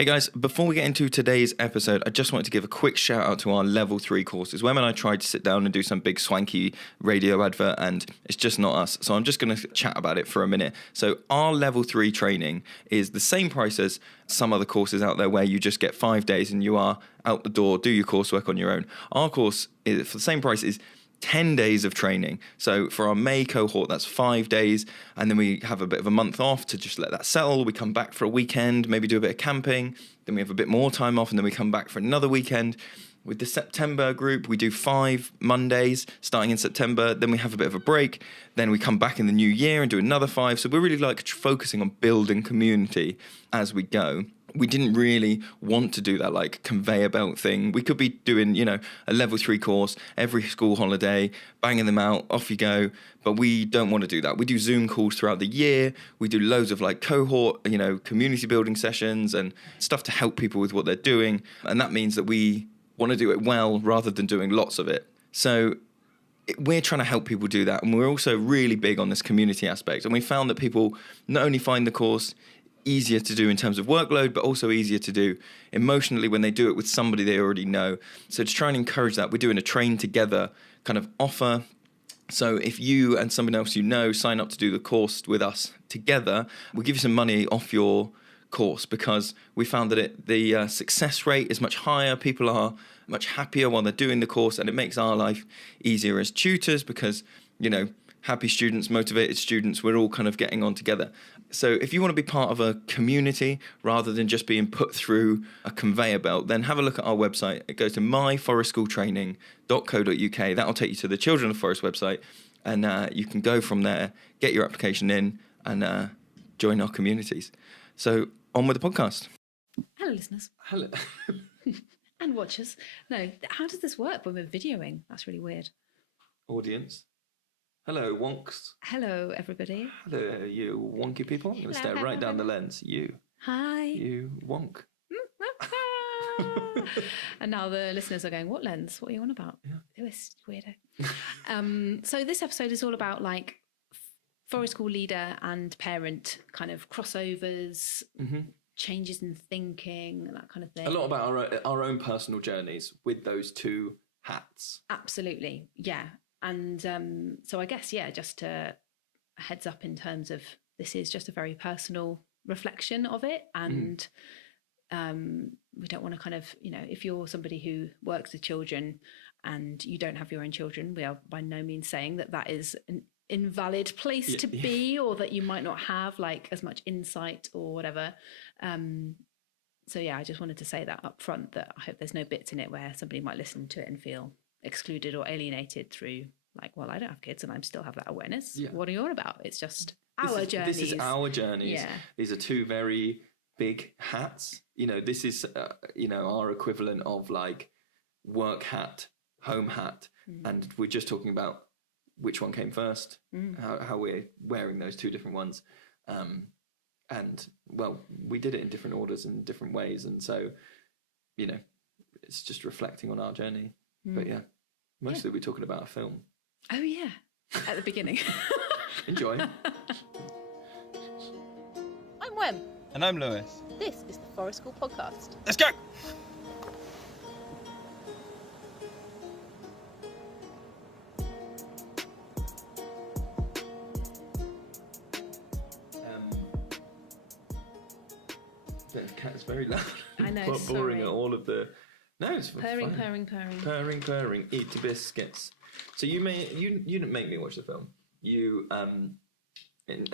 Hey guys, before we get into today's episode, I just wanted to give a quick shout out to our level 3 courses. When I tried to sit down and do some big swanky radio advert and it's just not us. So I'm just going to chat about it for a minute. So our level 3 training is the same price as some other courses out there where you just get 5 days and you are out the door, do your coursework on your own. Our course is for the same price is 10 days of training. So for our May cohort, that's 5 days. And then we have a bit of a month off to just let that settle. We come back for a weekend, maybe do a bit of camping. Then we have a bit more time off and then we come back for another weekend. With the September group, we do 5 Mondays starting in September. Then we have a bit of a break. Then we come back in the new year and do another 5. So we're really like focusing on building community as we go. We didn't really want to do that like conveyor belt thing. We could be doing, a level 3 course every school holiday, banging them out, off you go. But we don't want to do that. We do Zoom calls throughout the year. We do loads of like cohort, community building sessions and stuff to help people with what they're doing. And that means that we want to do it well rather than doing lots of it. So we're trying to help people do that. And we're also really big on this community aspect. And we found that people not only find the course easier to do in terms of workload, but also easier to do emotionally when they do it with somebody they already know. So to try and encourage that, we're doing a train together kind of offer. So if you and someone else sign up to do the course with us together, we'll give you some money off your course because we found that the success rate is much higher. People are much happier while they're doing the course, and it makes our life easier as tutors because, happy students, motivated students, we're all kind of getting on together. So if you want to be part of a community rather than just being put through a conveyor belt, then have a look at our website. It goes to myforestschooltraining.co.uk. That'll take you to the Children of Forest website, and you can go from there, get your application in, and join our communities. So on with the podcast. Hello, listeners. Hello. And watchers. No, how does this work when we're videoing? That's really weird. Audience. Hello, wonks. Hello, everybody. Hello, you wonky people. I'm going to stare right down the lens. You. Hi. You wonk. And now the listeners are going, what lens? What are you on about? Yeah. Lewis, weirdo. So this episode is all about like forest school leader and parent kind of crossovers, changes in thinking, that kind of thing. A lot about our own personal journeys with those two hats. Absolutely, yeah. And so I guess, just a heads up in terms of this is just a very personal reflection of it. And we don't want to kind of, if you're somebody who works with children and you don't have your own children, we are by no means saying that is an invalid place to be or that you might not have like as much insight or whatever. So, I just wanted to say that up front, that I hope there's no bits in it where somebody might listen to it and feel excluded or alienated through like, well, I don't have kids and I still have that awareness. Yeah. What are you on about? It's just our journeys. This is our journeys. Yeah. These are two very big hats. This is, our equivalent of like work hat, home hat. And we're just talking about which one came first, how we're wearing those two different ones. And, well, we did it in different orders and different ways. And so, it's just reflecting on our journey. But mostly we're talking about a film. Oh, yeah. At the beginning. Enjoy. I'm Wem. And I'm Lewis. This is the Forest School Podcast. Let's go! The cat's very loud. I know, boring sorry. at all of the... No, it's Purring, fine. purring. Eat biscuits. So you didn't make me watch the film. You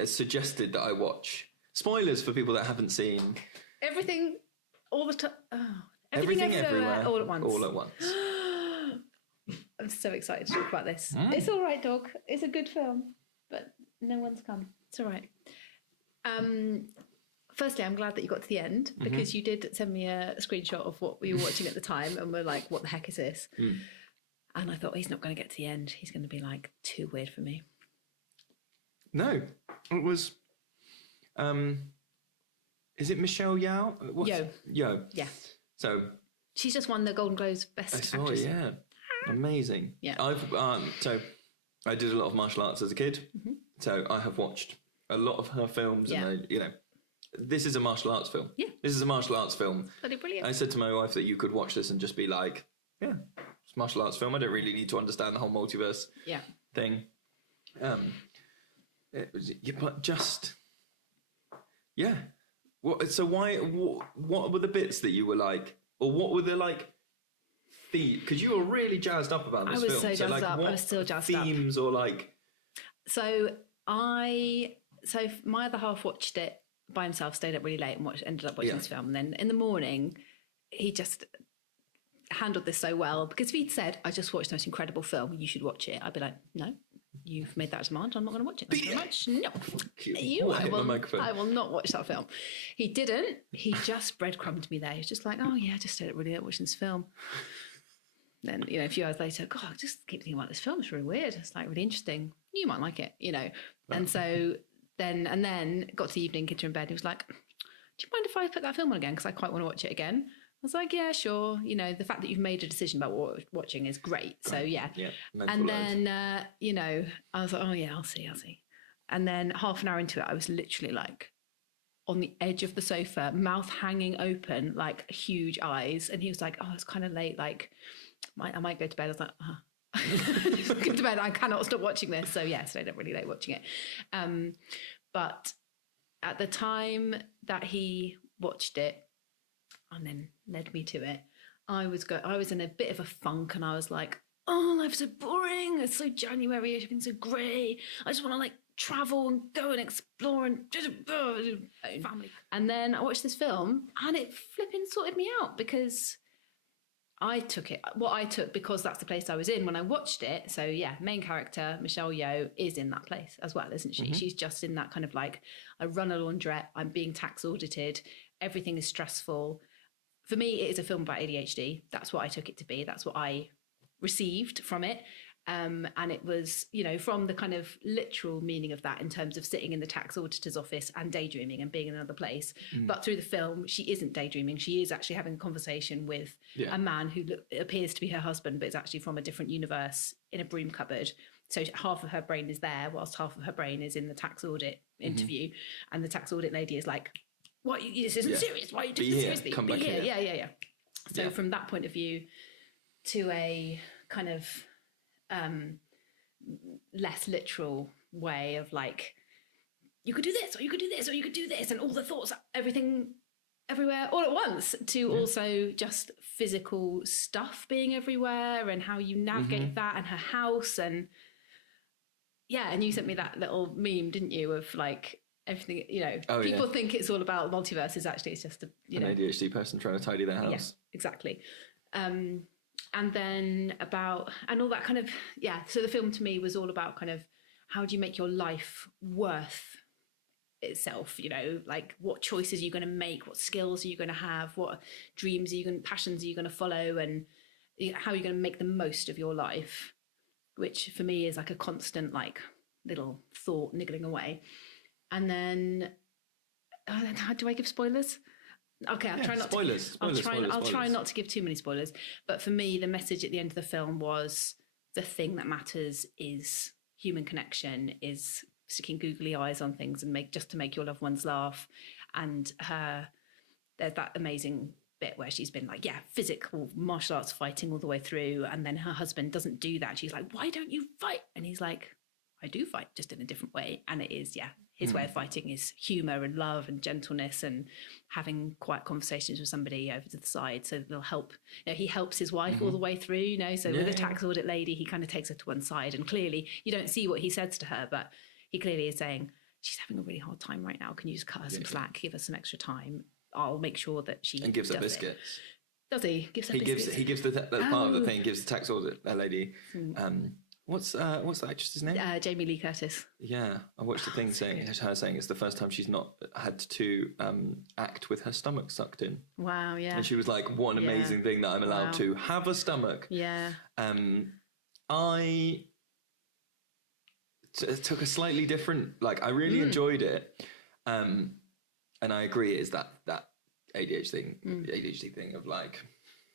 suggested that I watch. Spoilers for people that haven't seen. Everything, all the time. Oh, everything everywhere, all at once. All at once. I'm so excited to talk about this. It's all right, dog. It's a good film, but no one's come. It's all right. Firstly, I'm glad that you got to the end because you did send me a screenshot of what we were watching at the time and we're like, what the heck is this? And I thought, he's not going to get to the end. He's going to be like too weird for me. No, it was, is it Michelle Yeoh? Yeoh. Yeah. So. She's just won the Golden Globes Best Actress. Yeah. Amazing. Yeah. So I did a lot of martial arts as a kid. So I have watched a lot of her films and this is a martial arts film. Yeah. This is a martial arts film. Bloody brilliant. I said to my wife that you could watch this and just be like, yeah, it's a martial arts film. I don't really need to understand the whole multiverse thing. But just, yeah. So what were the bits that you were like, or what were the like, because you were really jazzed up about this film. I was so jazzed up. I was still jazzed up. Themes or like... So my other half watched it by himself, stayed up really late and ended up watching this film. And then in the morning, he just handled this so well, because if he'd said, I just watched the most incredible film, you should watch it, I'd be like, no, you've made that demand, I'm not going to watch it. Thank you very much. No, I will not watch that film. He didn't. He just breadcrumbed me there. He was just like, oh yeah, I just stayed up really late watching this film. Then, you know, a few hours later, God, I just keep thinking about this film. It's really weird. It's like really interesting. You might like it, you know. And so then got to the evening, kids are in bed. He was like, do you mind if I put that film on again? Because I quite want to watch it again. I was like, yeah, sure. You know, the fact that you've made a decision about what watching is great. So yeah. And then, you know, I was like, oh yeah, I'll see. And then half an hour into it, I was literally like on the edge of the sofa, mouth hanging open, like huge eyes. And he was like, oh, it's kind of late. Like, I might go to bed. I was like, go to bed. I cannot stop watching this. So yeah, stayed up really late watching it. But at the time that he watched it and then led me to it, I was in a bit of a funk, and I was like, oh, life's so boring. It's so January. Everything's so grey. I just want to like travel and go and explore and just family. And then I watched this film, and it flipping sorted me out, because I took because that's the place I was in when I watched it. So yeah, main character Michelle Yeoh is in that place as well, isn't she? Mm-hmm. She's just in that kind of like, I run a laundrette, I'm being tax audited, everything is stressful. For me, it is a film about ADHD. That's what I took it to be. That's what I received from it. And it was, you know, from the kind of literal meaning of that in terms of sitting in the tax auditor's office and daydreaming and being in another place. But through the film, she isn't daydreaming. She is actually having a conversation with a man who appears to be her husband, but is actually from a different universe in a broom cupboard. So half of her brain is there, whilst half of her brain is in the tax audit interview. And the tax audit lady is like, what, this isn't serious. Why are you taking this seriously? Come back here. Yeah. So from that point of view to a kind of less literal way of like, you could do this, or you could do this, or you could do this, and all the thoughts, everything, everywhere, all at once, to also just physical stuff being everywhere, and how you navigate that, and her house, and and you sent me that little meme, didn't you, of like everything, you know, people think it's all about multiverses, actually it's just an ADHD person trying to tidy their house. Yeah, exactly. And then and all that kind of, so the film to me was all about kind of, how do you make your life worth itself, you know, like what choices are you going to make, what skills are you going to have, what dreams passions are you going to follow, and how are you going to make the most of your life, which for me is like a constant like little thought niggling away. And then do I give spoilers? Okay, I'll try not to. I'll try not to give too many spoilers. But for me, the message at the end of the film was, the thing that matters is human connection, is sticking googly eyes on things and to make your loved ones laugh. And there's that amazing bit where she's been like, physical martial arts fighting all the way through, and then her husband doesn't do that. She's like, why don't you fight? And he's like, I do fight, just in a different way. And it is, his way of fighting is humour and love and gentleness, and having quiet conversations with somebody over to the side, so they'll help. You know, he helps his wife all the way through, you know, so with the tax audit lady, he kind of takes her to one side, and clearly you don't see what he says to her, but he clearly is saying, she's having a really hard time right now. Can you just cut her some slack, give her some extra time? I'll make sure that she and gives her biscuits. Does he? Gives her biscuits. He gives the part of the thing, gives the tax audit lady. What's the actress's name? Jamie Lee Curtis. Yeah, I watched the thing saying it's the first time she's not had to act with her stomach sucked in. Wow, yeah. And she was like, "What an amazing thing that I'm allowed to have a stomach." Yeah. I took a slightly different. Like, I really enjoyed it, and I agree. It is that ADHD thing of like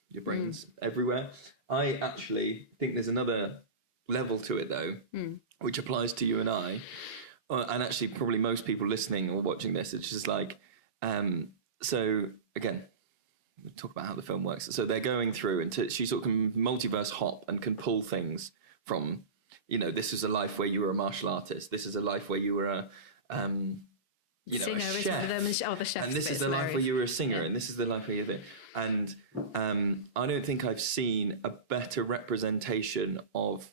your brain's everywhere. I actually think there's another level to it though, which applies to you and I, and actually probably most people listening or watching this. It's just like, So again, we'll talk about how the film works. So they're going through, and she sort of can multiverse hop and can pull things from, this is a life where you were a martial artist. This is a life where you were a singer, a chef. The chef. And this is the life where you were a singer, and this is the life where you're there. And I don't think I've seen a better representation of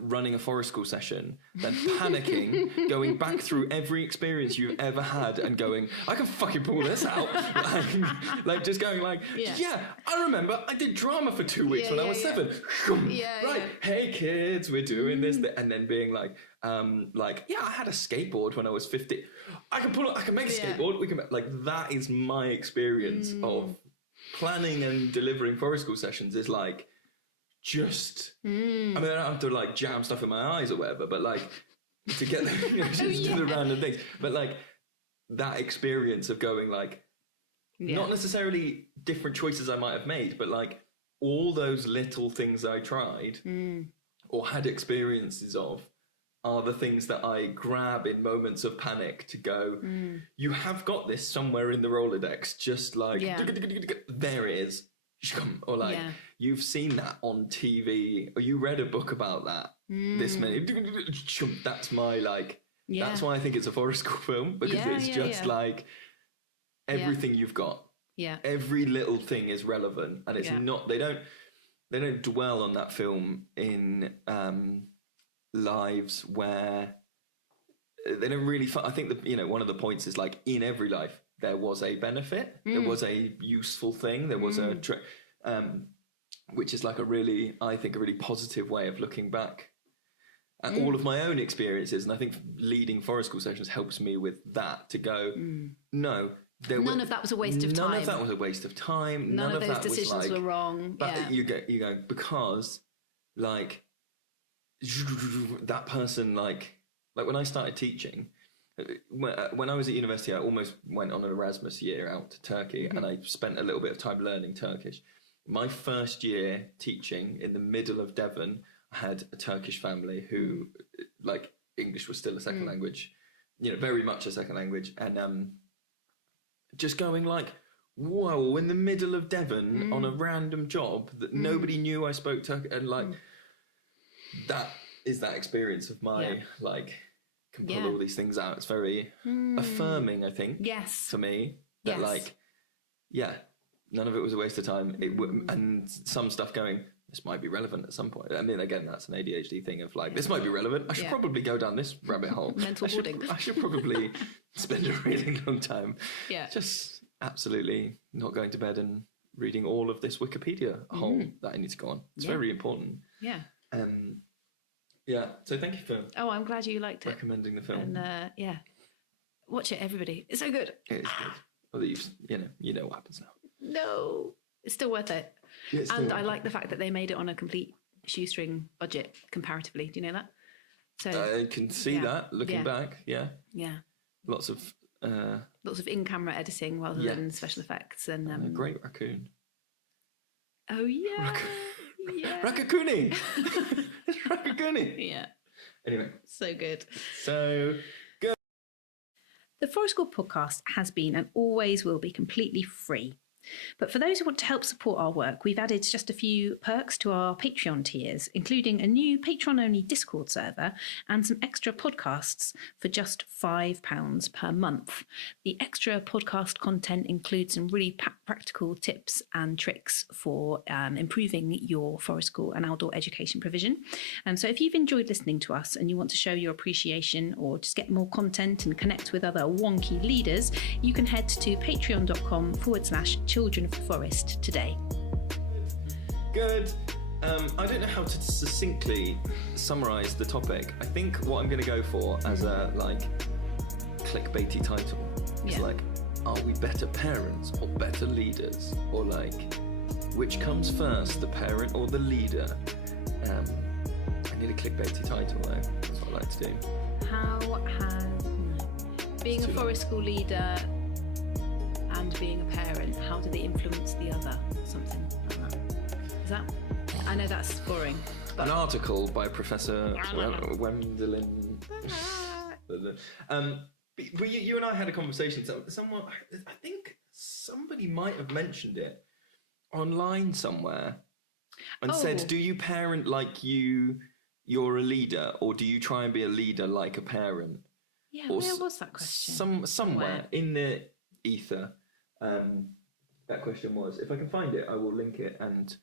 running a forest school session than panicking, going back through every experience you've ever had and going, I can fucking pull this out. like just going like, yeah, I remember I did drama for 2 weeks when I was 7. Hey kids, we're doing this. And then being like, I had a skateboard when I was 50. I can make a skateboard. We can that is my experience of planning and delivering forest school sessions is like, just, I mean, I don't have to jam stuff in my eyes or whatever, but to get do the random things. But that experience of going not necessarily different choices I might have made, but all those little things I tried or had experiences of are the things that I grab in moments of panic to go, you have got this somewhere in the Rolodex, just there it is. Or you've seen that on TV, or you read a book about that. This many, that's my that's why I think it's a forest school film, because it's just everything you've got. Yeah, every little thing is relevant, and it's not. They don't dwell on that film in lives where they don't really. I think that one of the points is in every life there was a benefit, there was a useful thing, there was a which is a really positive way of looking back at all of my own experiences. And I think leading forest school sessions helps me with that, to go, no, none of that was a waste of time. None of that was a waste of time. None of those decisions were wrong. But you go, because that person, when I started teaching, when I was at university, I almost went on an Erasmus year out to Turkey, and I spent a little bit of time learning Turkish. My first year teaching in the middle of Devon, I had a Turkish family who, English was still a second language, very much a second language. And just going whoa, in the middle of Devon on a random job that nobody knew I spoke Turkish. And that is that experience of my, can pull all these things out. It's very affirming, I think. Yes. For me, that none of it was a waste of time. And some stuff going, this might be relevant at some point. I mean, again, that's an ADHD thing of this might be relevant. I should probably go down this rabbit hole. Mental boarding. I should probably spend a really long time. Yeah. Just absolutely not going to bed and reading all of this Wikipedia hole that I need to go on. It's very important. Yeah. So thank you for. Oh, I'm glad you liked recommending the film. And watch it, everybody. It's so good. It is good. Although you know what happens now. No, it's still worth it. And I like the fact that they made it on a complete shoestring budget comparatively. Do you know that? So I can see that looking back. Yeah. Yeah. Lots of in-camera editing rather than special effects, and a great raccoon. Oh yeah. Yeah. Rakakuni. It's Rakakuni. Yeah. Anyway. So good. So good. The Forest School podcast has been and always will be completely free. But for those who want to help support our work, we've added just a few perks to our Patreon tiers, including a new Patreon-only Discord server and some extra podcasts for just £5 per month. The extra podcast content includes some really practical tips and tricks for improving your forest school and outdoor education provision. So if you've enjoyed listening to us and you want to show your appreciation or just get more content and connect with other wonky leaders, you can head to patreon.com/Children of the Forest today. Good. I don't know how to succinctly summarise the topic. I think what I'm going to go for as a clickbaity title is are we better parents or better leaders? Or which comes first, the parent or the leader? I need a clickbaity title though. That's what I like to do. How has being a forest school leader and being a parent, how do they influence the other? Something like that. Is that? I know that's boring. An article by Professor Wendelin. But you and I had a conversation. Someone, I think somebody might have mentioned it online somewhere, and said, "Do you parent like you're a leader, or do you try and be a leader like a parent?" Yeah, Or where was that question? Somewhere in the ether. That question was. If I can find it, I will link it and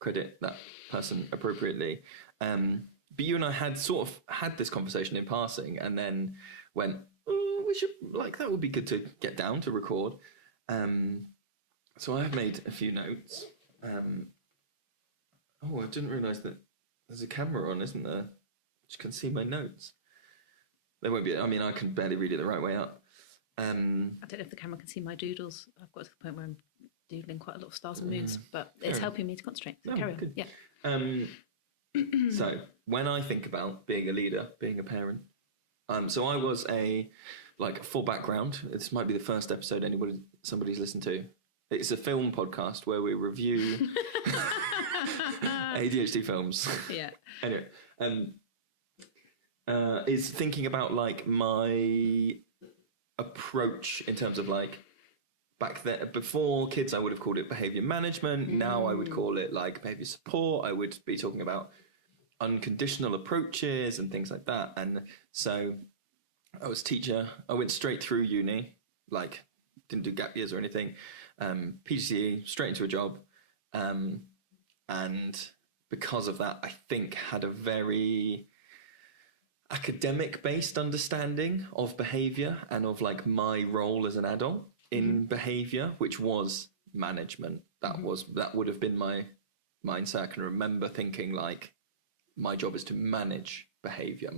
credit that person appropriately. But you and I had sort of had this conversation in passing, and then went, "Oh, we should, like, that would be good to get down to record." So I've made a few notes. I didn't realise that there's a camera on, isn't there? You can see my notes. There won't be. I mean, I can barely read it the right way up. I don't know if the camera can see my doodles. I've got to the point where I'm doodling quite a lot of stars and moons, but it's helping me to concentrate. So carry on. Good. Yeah. So when I think about being a leader, being a parent, so I was full background. This might be the first episode somebody's listened to. It's a film podcast where we review ADHD films. Yeah. Anyway, is thinking about like my approach in terms of like back there before kids, I would have called it behavior management. Now I would call it like behavior support. I would be talking about unconditional approaches and things like that. And so I was a teacher. I went straight through uni, like didn't do gap years or anything. PGCE, straight into a job. And because of that, I think had a very academic based understanding of behavior and of like my role as an adult in behavior, which was management. That would have been my mindset. I can remember thinking like my job is to manage behavior,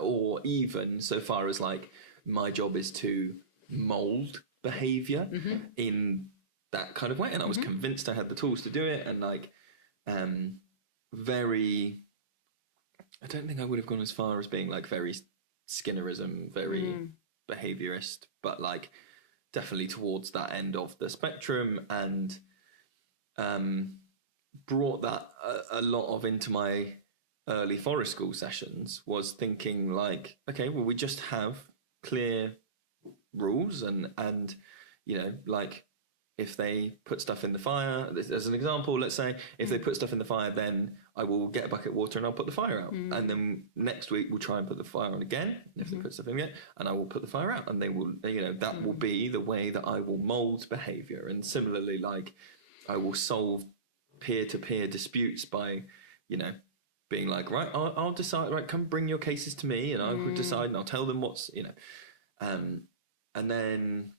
or even so far as like my job is to mold behavior in that kind of way. And I was convinced I had the tools to do it. And like I don't think I would have gone as far as being like very Skinnerism, very behaviorist, but like definitely towards that end of the spectrum, and brought that a lot of into my early forest school sessions. Was thinking like, okay, well, we just have clear rules, and you know, like if they put stuff in the fire, as an example, let's say if they put stuff in the fire, then I will get a bucket of water and I'll put the fire out. And then next week we'll try and put the fire on again if they put stuff in again, and I will put the fire out, and they will, you know, that will be the way that I will mold behavior. And similarly, like I will solve peer-to-peer disputes by, you know, being like, right, I'll decide, right, come bring your cases to me and I will decide, and I'll tell them what's, you know, and then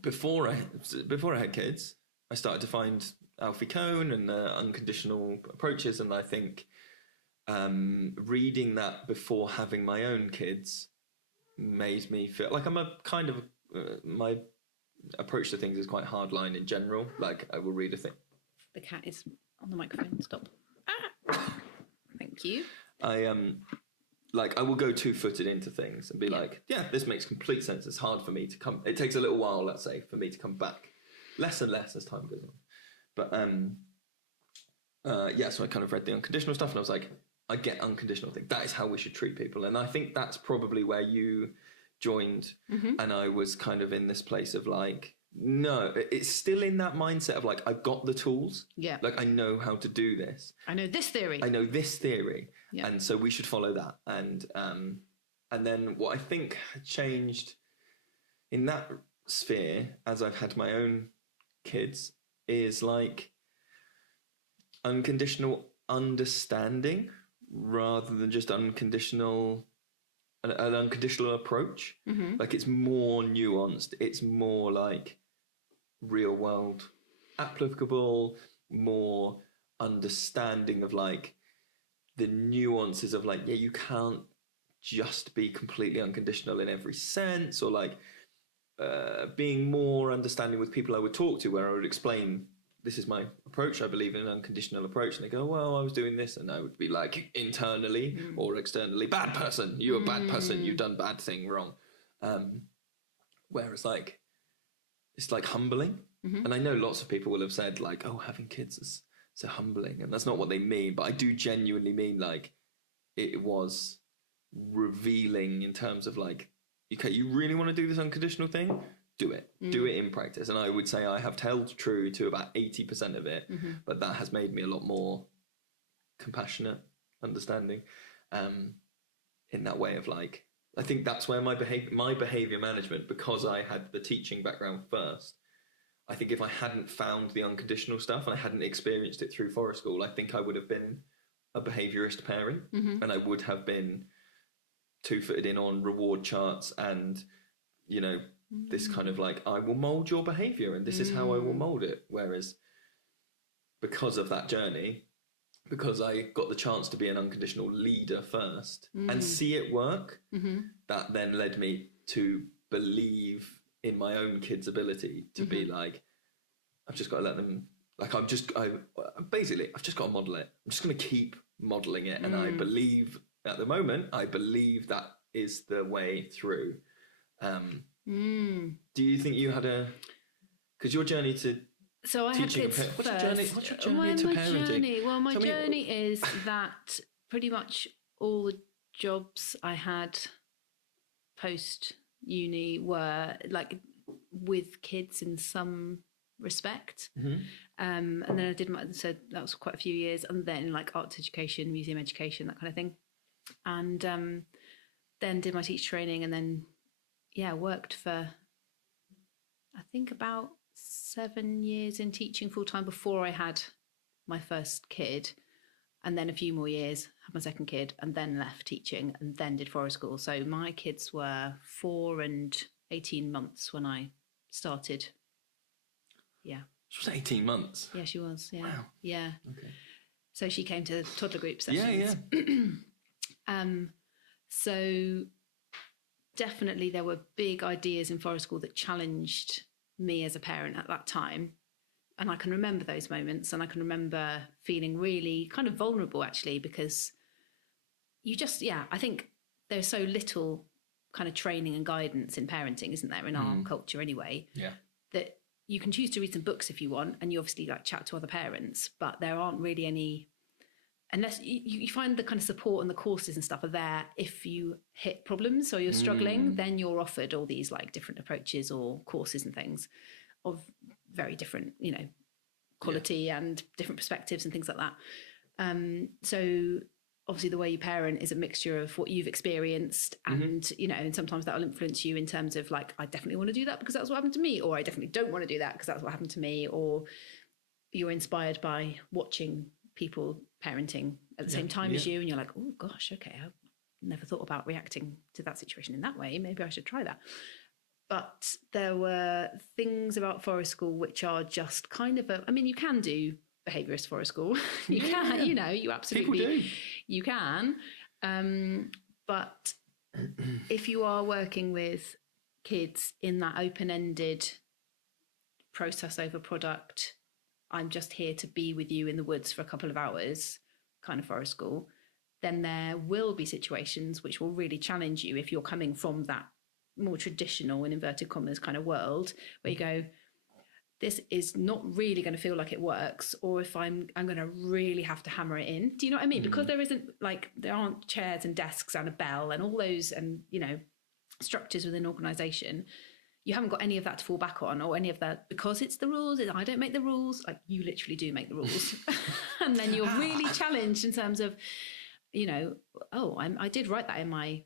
before I had kids, I started to find Alfie Kohn and unconditional approaches, and I think reading that before having my own kids made me feel like I'm a kind of my approach to things is quite hardline in general. Like I will read a thing. The cat is on the microphone. Stop. Thank you. I will go two-footed into things and be like, yeah, this makes complete sense. It's hard for me to come. It takes a little while, let's say, for me to come back, less and less as time goes on. But so I kind of read the unconditional stuff, and I was like, I get unconditional thing. That is how we should treat people. And I think that's probably where you joined, and I was kind of in this place of like, no, it's still in that mindset of like, I've got the tools. Yeah. Like I know how to do this. I know this theory. Yeah. And so we should follow that. And then what I think changed in that sphere as I've had my own kids is like unconditional understanding rather than just an unconditional approach. Like it's more nuanced. It's more like real world applicable, more understanding of like the nuances of like, yeah, you can't just be completely unconditional in every sense, or like being more understanding with people I would talk to, where I would explain, this is my approach, I believe in an unconditional approach, and they go, well, I was doing this, and I would be like internally or externally, bad person, you're a bad person, you've done bad thing wrong. Whereas like it's like humbling, and I know lots of people will have said like, oh, having kids is so humbling, and that's not what they mean, but I do genuinely mean like it was revealing in terms of like okay, you really want to do this unconditional thing? Do it. Do it in practice. And I would say I have held true to about 80% of it, but that has made me a lot more compassionate, understanding, in that way of like, I think that's where my behavior management, because I had the teaching background first, I think if I hadn't found the unconditional stuff and I hadn't experienced it through forest school, I think I would have been a behaviorist parent, and I would have been two-footed in on reward charts and, you know, this kind of like, I will mold your behavior and this is how I will mold it. Whereas because of that journey, because I got the chance to be an unconditional leader first and see it work, that then led me to believe in my own kids' ability to be like, I've just got to let them, like, I've just got to model it. I'm just going to keep modeling it. And I believe at the moment, I believe that is the way through. Do you think you had because your journey to So I had kids first. What's your journey to parenting? My journey is that pretty much all the jobs I had post uni were like with kids in some respect. And then I did so that was quite a few years, and then like arts education, museum education, that kind of thing. And then did my teacher training, and then worked for I think about 7 years in teaching full time before I had my first kid, and then a few more years, had my second kid, and then left teaching and then did forest school. So my kids were 4 and 18 months when I started. Yeah. She was 18 months? Yeah, she was. Yeah. Wow. Yeah. Okay. So she came to toddler group sessions. Yeah. So definitely there were big ideas in forest school that challenged me as a parent at that time. And I can remember those moments, and I can remember feeling really kind of vulnerable actually, because you just, I think there's so little kind of training and guidance in parenting, isn't there, in our culture anyway? Yeah. That you can choose to read some books if you want, and you obviously like chat to other parents, but there aren't really any, unless you find the kind of support and the courses and stuff are there. If you hit problems or you're struggling, then you're offered all these like different approaches or courses and things of very different, quality and different perspectives and things like that. So obviously the way you parent is a mixture of what you've experienced and, and sometimes that will influence you in terms of like, I definitely want to do that because that's what happened to me, or I definitely don't want to do that because that's what happened to me, or you're inspired by watching people parenting at the same time as you, and you're like, oh gosh, okay, I've never thought about reacting to that situation in that way, maybe I should try that. But there were things about forest school which are just kind of you can do behaviourist forest school. You can, you absolutely people do. You can, but if you are working with kids in that open-ended process over product, I'm just here to be with you in the woods for a couple of hours kind of forest school, then there will be situations which will really challenge you if you're coming from that more traditional, in inverted commas, kind of world where you go, this is not really going to feel like it works, or if I'm going to really have to hammer it in. Do you know what I mean? Because there aren't chairs and desks and a bell and all those and structures within an organisation. You haven't got any of that to fall back on, or any of that, because it's the rules. I don't make the rules. Like, you literally do make the rules. And then you're really challenged in terms of, I did write that in my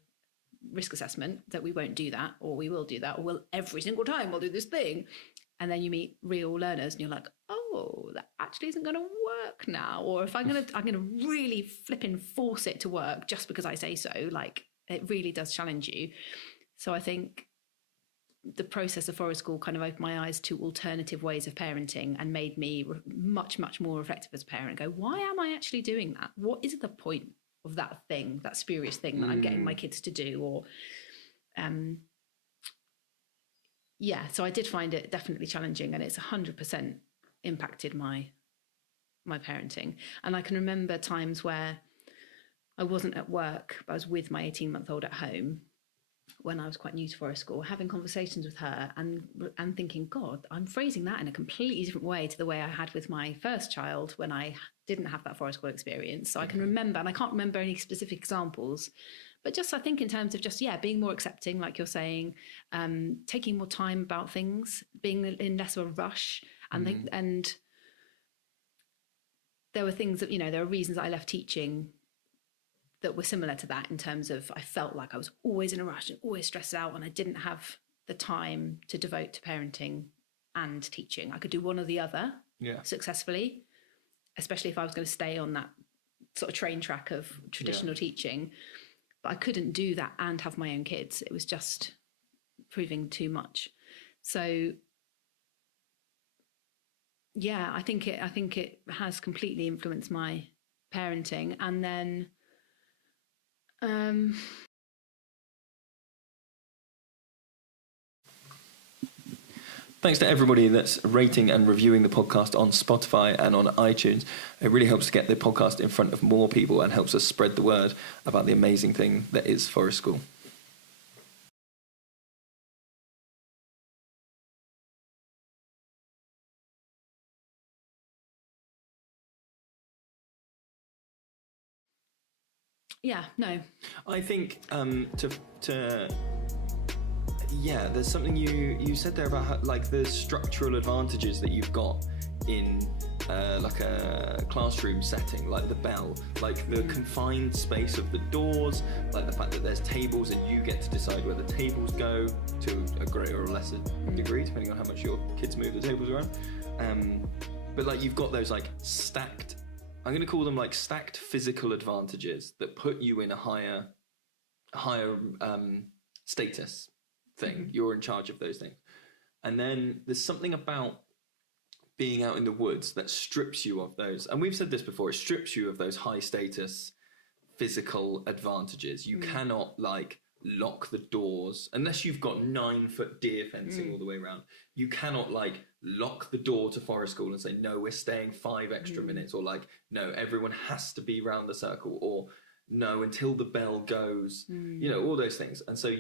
risk assessment that we won't do that, or we will do that, or we'll every single time we'll do this thing. And then you meet real learners and you're like, oh, that actually isn't going to work now. Or if I'm going to really flipping force it to work just because I say so, like, it really does challenge you. So I think the process of forest school kind of opened my eyes to alternative ways of parenting and made me much, much more reflective as a parent. Go, why am I actually doing that? What is the point of that thing, that spurious thing that I'm getting my kids to do? Or, so I did find it definitely challenging, and it's 100% impacted my parenting. And I can remember times where I wasn't at work, but I was with my 18-month-old at home when I was quite new to forest school, having conversations with her and thinking, God, I'm phrasing that in a completely different way to the way I had with my first child when I didn't have that forest school experience. So I can remember, and I can't remember any specific examples, But just, I think in terms of just, being more accepting, like you're saying, taking more time about things, being in less of a rush. And there were things that, there are reasons I left teaching that were similar to that, in terms of I felt like I was always in a rush and always stressed out, and I didn't have the time to devote to parenting and teaching. I could do one or the other successfully, especially if I was going to stay on that sort of train track of traditional teaching. But I couldn't do that and have my own kids. It was just proving too much. So I think it has completely influenced my parenting. And then thanks to everybody that's rating and reviewing the podcast on Spotify and on iTunes. It really helps to get the podcast in front of more people and helps us spread the word about the amazing thing that is Forest School. I think there's something you said there about how, like, the structural advantages that you've got in like a classroom setting, like the bell, like the confined space of the doors, like the fact that there's tables and you get to decide where the tables go to a greater or lesser degree, depending on how much your kids move the tables around. But like, you've got those like stacked, I'm going to call them like stacked physical advantages that put you in a higher status thing. You're in charge of those things. And then there's something about being out in the woods that strips you of those. And we've said this before, it strips you of those high status physical advantages. You cannot like lock the doors unless you've got 9-foot deer fencing all the way around. You cannot like lock the door to Forest School and say, no, we're staying 5 extra minutes, or like, no, everyone has to be round the circle, or no, until the bell goes, all those things. And so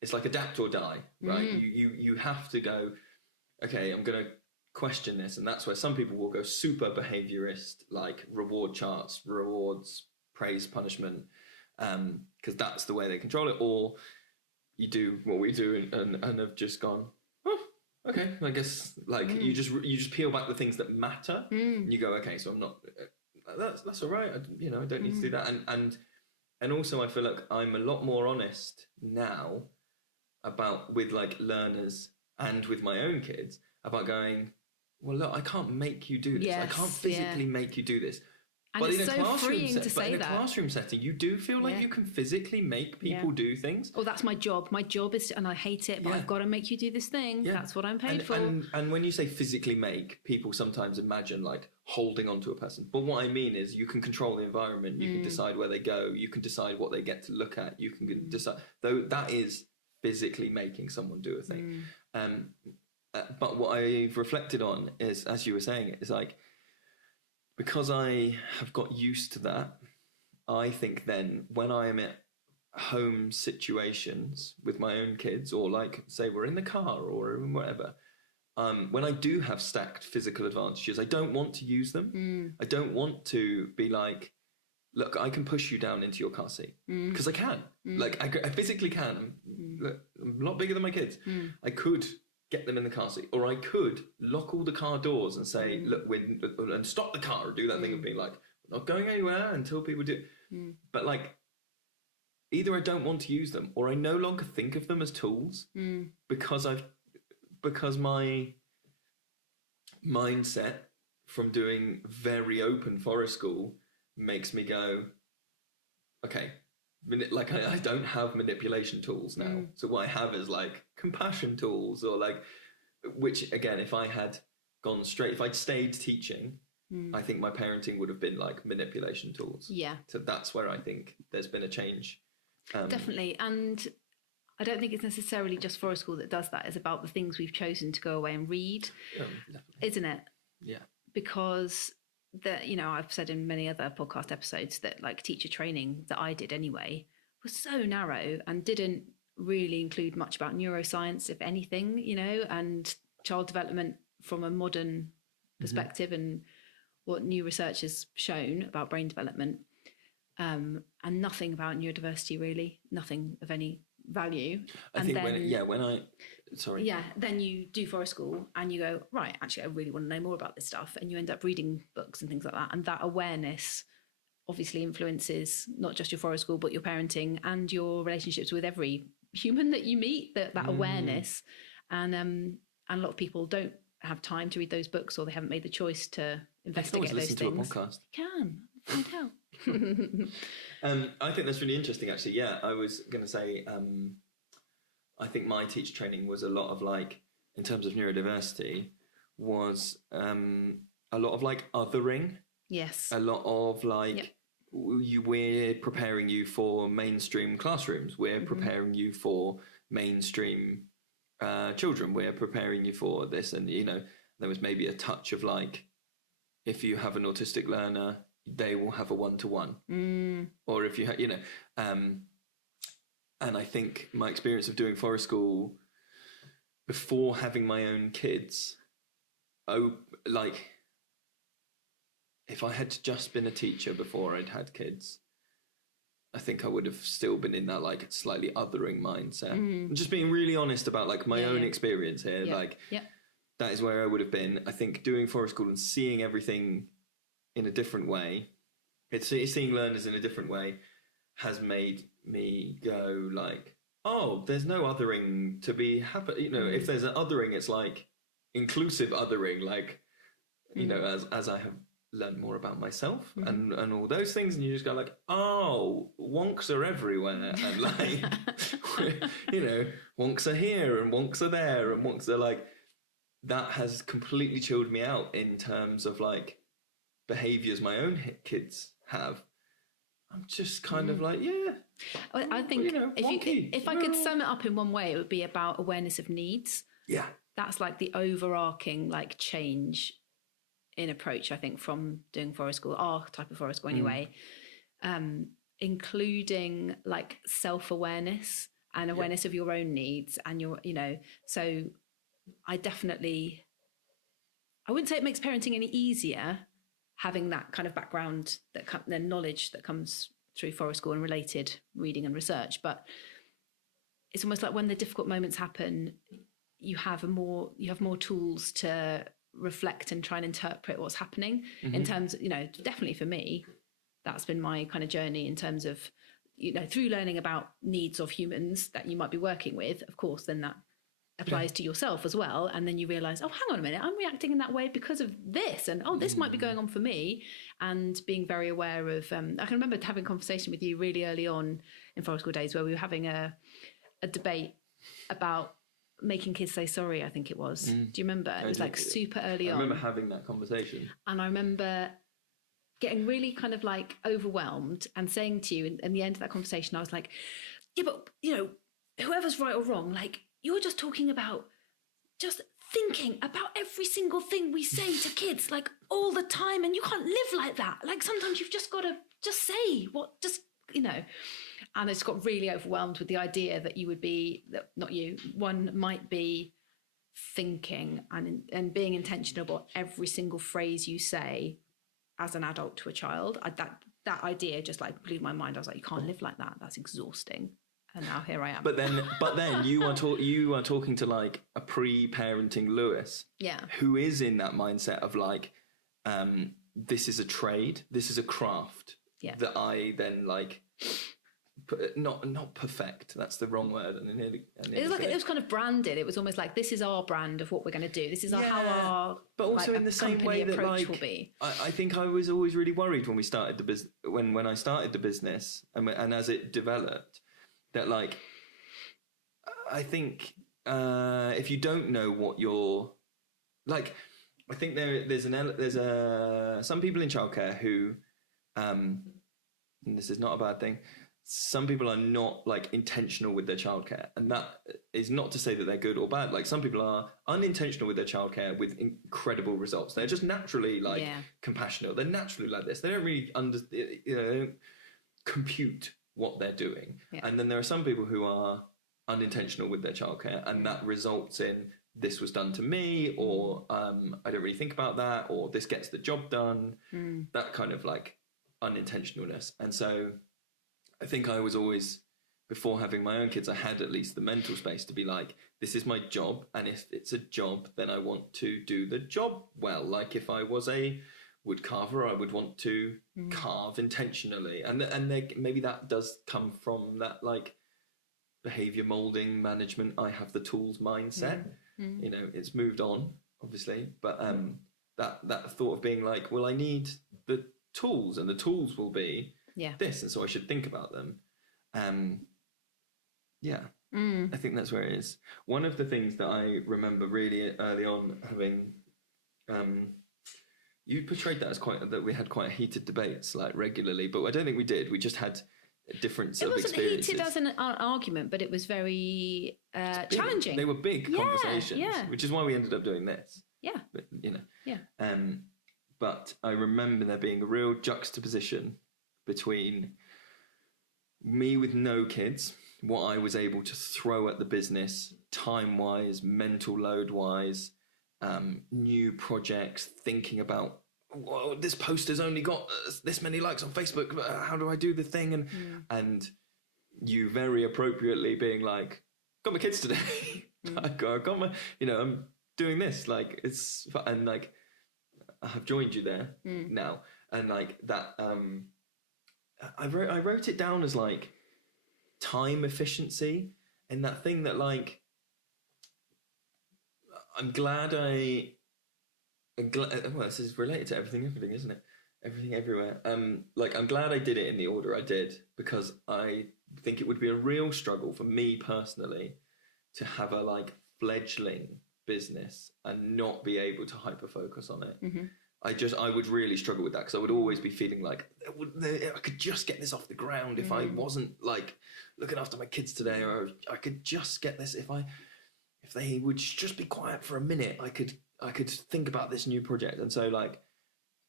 it's like adapt or die, right? You have to go, okay, I'm going to question this. And that's where some people will go super behaviorist, like reward charts, rewards, praise, punishment, because that's the way they control it. Or you do what we do and have just gone, oh, okay, I guess, like, you just peel back the things that matter, and you go, okay, so I'm not, that's all right, I don't need to do that. And also I feel like I'm a lot more honest now with like learners and with my own kids about going, well, look, I can't make you do this. I can't physically make you do this. And but it's so freeing to say that. In a classroom setting, you do feel like you can physically make people do things. Oh, that's my job. My job is, and I hate it, but I've got to make you do this thing. That's what I'm paid for. And when you say physically make, people sometimes imagine like holding onto a person. But what I mean is, you can control the environment. You can decide where they go. You can decide what they get to look at. You can decide. Though that is physically making someone do a thing. But what I've reflected on is, as you were saying, is like, because I have got used to that, I think then when I am at home situations with my own kids, or like, say we're in the car or whatever, when I do have stacked physical advantages, I don't want to use them. I don't want to be like, look, I can push you down into your car seat, because I can. Like, I physically can. Look, I'm a lot bigger than my kids. I could get them in the car seat, or I could lock all the car doors and say, look, and stop the car, or do that thing of being like, we're not going anywhere until people do. But like, either I don't want to use them, or I no longer think of them as tools, because my mindset from doing very open Forest School makes me go, okay, like I don't have manipulation tools now. So what I have is like compassion tools, or like, which again, if I had gone straight, if I'd stayed teaching, I think my parenting would have been like manipulation tools. So that's where I think there's been a change. Definitely. And I don't think it's necessarily just Forest School that does that. It's about the things we've chosen to go away and read, isn't it? Because I've said in many other podcast episodes that like teacher training that I did anyway was so narrow and didn't really include much about neuroscience, if anything, and child development from a modern perspective and what new research has shown about brain development. and nothing about neurodiversity really, nothing of any value. I and think then, sorry. Yeah, then you do forest school and you go, right, actually, I really want to know more about this stuff. And you end up reading books and things like that. And that awareness obviously influences not just your forest school, but your parenting and your relationships with every human that you meet, that awareness. And a lot of people don't have time to read those books, or they haven't made the choice to investigate those things. To a podcast. You can, find out. I think that's really interesting, actually. Yeah, I was going to say, I think my teacher training was a lot of like, in terms of neurodiversity, was a lot of like othering. Yes. A lot of like, we're preparing you for mainstream classrooms. We're preparing you for mainstream children. We're preparing you for this. And, you know, there was maybe a touch of like, if you have an autistic learner, they will have a one-to-one. Or if you you know, and I think my experience of doing forest school before having my own kids, like if I had just been a teacher before I'd had kids, I think I would have still been in that like slightly othering mindset. I'm just being really honest about like my own experience here. Like that is where I would have been. I think doing forest school and seeing everything in a different way, it's seeing learners in a different way, has made me go like, oh, there's no othering to be happy. You know, if there's an othering, it's like inclusive othering, like, you know, as I have learned more about myself and all those things, and you just go like, oh, wonks are everywhere, and like, you know, wonks are here and wonks are there and wonks are like, that has completely chilled me out in terms of like behaviours my own kids have. I'm just kind of like, I think, you know, if I could sum it up in one way, it would be about awareness of needs. Yeah. That's like the overarching like change in approach, I think, from doing forest school, our type of forest school anyway, including like self-awareness and awareness of your own needs and your, you know, so I wouldn't say it makes parenting any easier having that kind of background, the knowledge that comes through forest school and related reading and research, but it's almost like when the difficult moments happen, you have more tools to reflect and try and interpret what's happening in terms of, you know, definitely for me, that's been my kind of journey in terms of, you know, through learning about needs of humans that you might be working with, of course, then that applies to yourself as well. And then you realize, oh, hang on a minute, I'm reacting in that way because of this. And, oh, this might be going on for me. And being very aware of, I can remember having a conversation with you really early on in forest school days where we were having a debate about making kids say sorry, I think it was. Do you remember? It was like super early on. I remember having that conversation. And I remember getting really kind of like overwhelmed and saying to you in the end of that conversation, I was like, yeah, but, you know, whoever's right or wrong, like, you're just talking about just thinking about every single thing we say to kids, like all the time. And you can't live like that. Like sometimes you've just got to just say what, just, you know. And I just got really overwhelmed with the idea that you would be, that not you, one might be thinking and being intentional about every single phrase you say as an adult to a child. That idea just like blew my mind. I was like, you can't live like that. That's exhausting. And now here I am. But then you are talking to like a pre-parenting Lewis, who is in that mindset of like, this is a trade, this is a craft that I then like, not perfect. That's the wrong word. It was kind of branded. It was almost like, this is our brand of what we're going to do. This is how our, but also like, in the same way that like will be. I think I was always really worried when we started the business, when I started the business, and as it developed. That like, I think if you don't know what you're like, I think there's some people in childcare who, and this is not a bad thing. Some people are not like intentional with their childcare, and that is not to say that they're good or bad. Like some people are unintentional with their childcare with incredible results. They're just naturally like compassionate. They're naturally like this. They don't really they don't compute what they're doing. And then there are some people who are unintentional with their childcare, and that results in this was done to me, or I don't really think about that, or this gets the job done. That kind of like unintentionalness. And so I think I was always, before having my own kids, I had at least the mental space to be like, this is my job, and if it's a job, then I want to do the job well. Like if I was a wood carver, I would want to carve intentionally, and maybe that does come from that like behavior molding management. I have the tools mindset. You know, it's moved on, obviously, but that thought of being like, well, I need the tools, and the tools will be this, and so I should think about them. I think that's where it is. One of the things that I remember really early on having, you portrayed that as that we had quite heated debates like regularly, but I don't think we did. We just had different sort of experiences. It wasn't heated as an argument, but it was very challenging. They were big conversations, which is why we ended up doing this. Yeah. But, you know. But I remember there being a real juxtaposition between me with no kids, what I was able to throw at the business, time-wise, mental load-wise, new projects, thinking about, well, this post has only got this many likes on Facebook, but how do I do the thing? And you very appropriately being like, got my kids today. I got my, you know, I'm doing this. Like, it's, and like, I have joined you there now. And like that, I wrote it down as like time efficiency, and that thing that like, I'm glad well, this is related to everything, isn't it? Everything, everywhere. Like, I'm glad I did it in the order I did, because I think it would be a real struggle for me personally to have a like fledgling business and not be able to hyper focus on it. I would really struggle with that, because I would always be feeling like I could just get this off the ground if I wasn't like looking after my kids today, or I could just get this if they would just be quiet for a minute, I could think about this new project. And so like,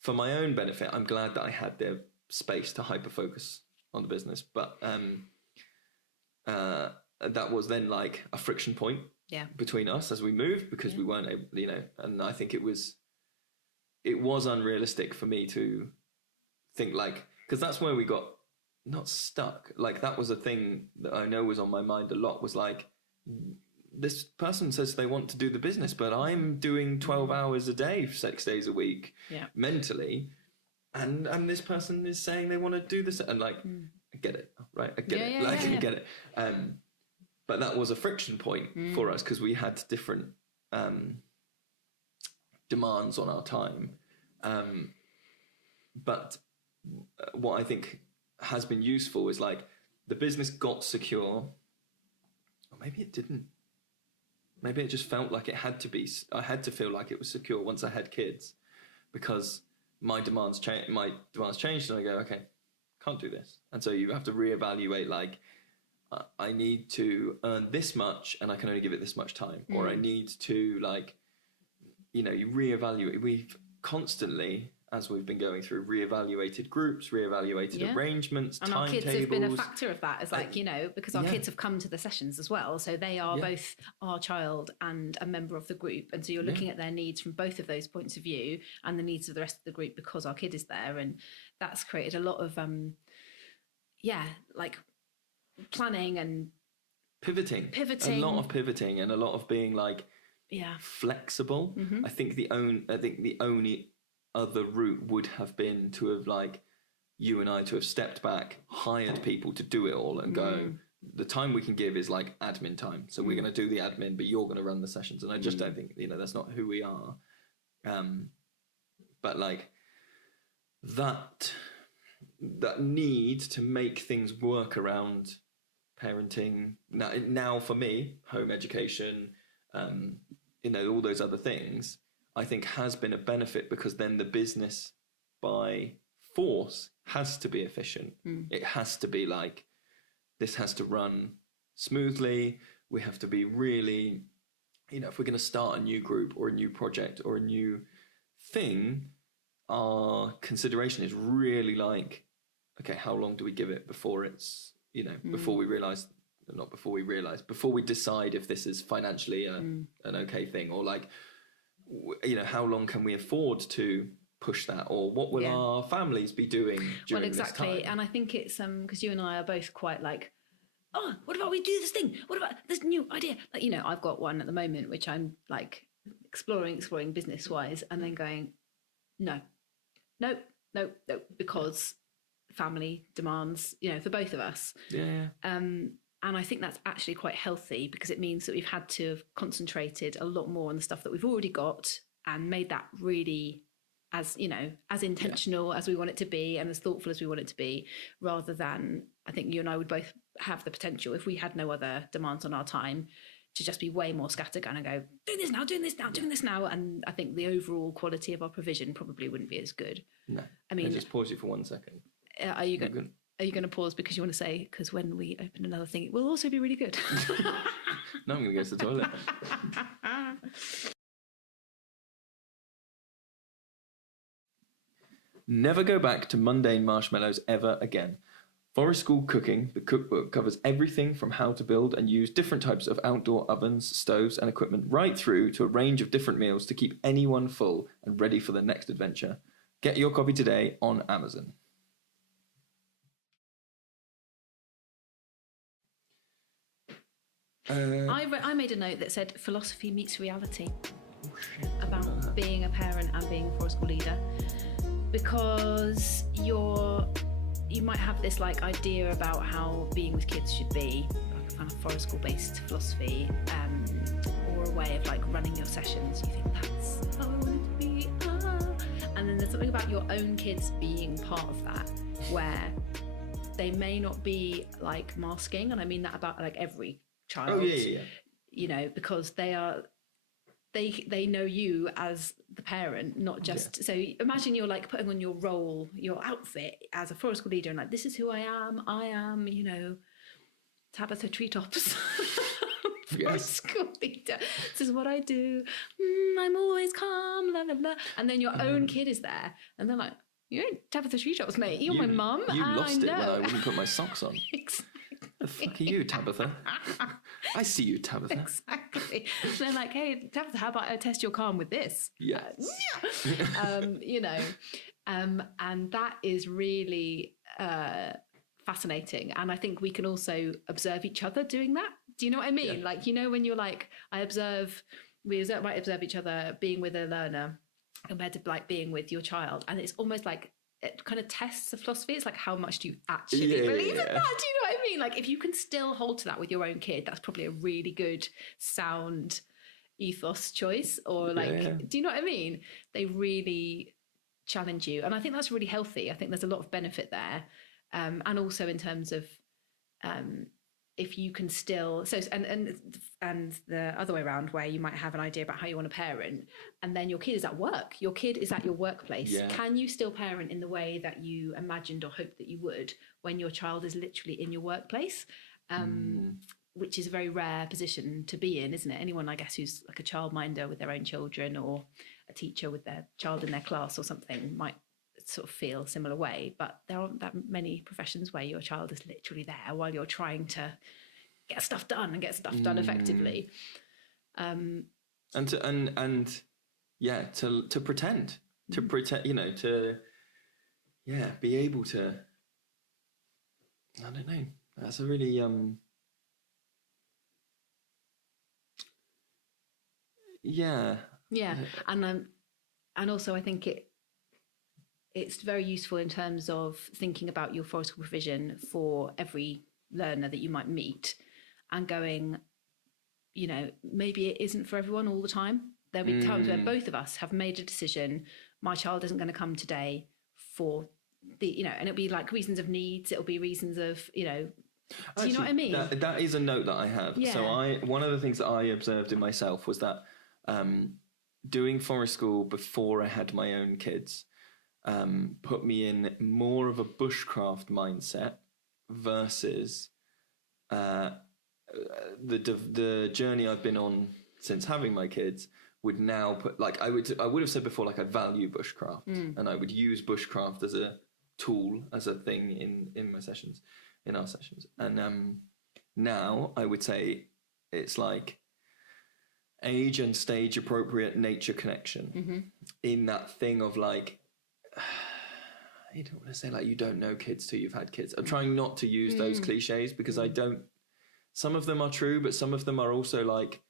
for my own benefit, I'm glad that I had the space to hyper focus on the business. But that was then like a friction point between us as we moved, because we weren't able, you know, and I think it was unrealistic for me to think like, because that's where we got not stuck. Like, that was a thing that I know was on my mind a lot, was like, this person says they want to do the business, but I'm doing 12 hours a day, 6 days a week, mentally. And this person is saying they want to do this. And like, I get it, right? I get it. I get it. But that was a friction point for us, because we had different demands on our time. But what I think has been useful is like, the business got secure, or maybe it didn't. Maybe it just felt like it had to be. I had to feel like it was secure once I had kids, because my demands changed, and I go, okay, can't do this. And so you have to reevaluate, like, I need to earn this much and I can only give it this much time, or I need to, like, you know, you reevaluate. We've constantly, as we've been going through, reevaluated groups, reevaluated arrangements, and our kids have been a factor of that. It's like, you know, because our kids have come to the sessions as well, so they are both our child and a member of the group, and so you're looking at their needs from both of those points of view, and the needs of the rest of the group, because our kid is there. And that's created a lot of like planning and pivoting, a lot of pivoting, and a lot of being like flexible. I think the only other route would have been to have, like, you and I to have stepped back, hired people to do it all, and go, the time we can give is like admin time, so we're going to do the admin, but you're going to run the sessions. And I just don't think, you know, that's not who we are. But like that need to make things work around parenting now for me, home education, you know, all those other things, I think has been a benefit, because then the business by force has to be efficient. It has to be like, this has to run smoothly. We have to be really, you know, if we're going to start a new group or a new project or a new thing, our consideration is really like, okay, how long do we give it before it's, you know, before we decide if this is financially an okay thing, or like, you know, how long can we afford to push that, or what will our families be doing during this time? And I think it's because you and I are both quite like, oh, what about we do this thing? What about this new idea? Like, you know, I've got one at the moment which I'm like exploring business wise, and then going, no, because family demands, you know, for both of us. And I think that's actually quite healthy, because it means that we've had to have concentrated a lot more on the stuff that we've already got and made that really, as you know, as intentional as we want it to be and as thoughtful as we want it to be, rather than, I think you and I would both have the potential, if we had no other demands on our time, to just be way more scattergun and go, doing this now, doing this now. And I think the overall quality of our provision probably wouldn't be as good. No. I mean, I'll just pause you for 1 second. Are you going to pause because you want to say, because when we open another thing, it will also be really good? No, I'm going to go to the toilet. Never go back to mundane marshmallows ever again. Forest School Cooking, the cookbook, covers everything from how to build and use different types of outdoor ovens, stoves and equipment, right through to a range of different meals to keep anyone full and ready for their next adventure. Get your copy today on Amazon. I made a note that said philosophy meets reality about being a parent and being a forest school leader, because you might have this like idea about how being with kids should be, like a kind of forest school based philosophy, or a way of like running your sessions. You think that's how I want it to be, and then there's something about your own kids being part of that, where they may not be like masking, and I mean that about like every child. You know, because they know you as the parent, not just so imagine you're like putting on your role, your outfit as a forest school leader, and like, this is who I am, you know, Tabitha Treetops. Forest school leader, this is what I do, I'm always calm, blah blah blah, and then your own kid is there and they're like, you ain't Tabitha Treetops, mate, you're my mum. You lost it when I wouldn't put my socks on. Exactly. The fuck are you, Tabitha? I see you, Tabitha. Exactly. They're like, hey, Tabitha, how about I test your calm with this? Yes. You know, and that is really fascinating. And I think we can also observe each other doing that. Do you know what I mean? Yeah. Like, you know, when you're like, we might observe each other being with a learner compared to like being with your child. And it's almost like, it kind of tests the philosophy. It's like, how much do you actually believe in that? Do you know what I mean? Like, if you can still hold to that with your own kid, that's probably a really good, sound ethos choice. Or like, do you know what I mean? They really challenge you. And I think that's really healthy. I think there's a lot of benefit there. And also in terms of if you can still, so and the other way around, where you might have an idea about how you want to parent, and then your kid is at work, your kid is at your workplace. Can you still parent in the way that you imagined or hoped that you would when your child is literally in your workplace? Which is a very rare position to be in, isn't it? Anyone, I guess, who's like a childminder with their own children, or a teacher with their child in their class or something, might sort of feel a similar way, but there aren't that many professions where your child is literally there while you're trying to get stuff done and get stuff done effectively. To pretend, you know, to be able to, I don't know, that's a really and also I think it's very useful in terms of thinking about your forest school provision for every learner that you might meet, and going, you know, maybe it isn't for everyone all the time. There'll be times where both of us have made a decision, my child isn't going to come today for the, you know, and it'll be like reasons of needs, it'll be reasons of, you know, do you know what I mean? That is a note that I have. Yeah. So one of the things that I observed in myself was that doing forest school before I had my own kids put me in more of a bushcraft mindset versus the journey I've been on since having my kids would now put, like, I would have said before, like, I value bushcraft and I would use bushcraft as a tool, as a thing in my sessions, in our sessions. And now I would say it's like age and stage appropriate nature connection in that thing of like, I don't want to say like you don't know kids till you've had kids. I'm trying not to use those cliches because I don't. Some of them are true, but some of them are also like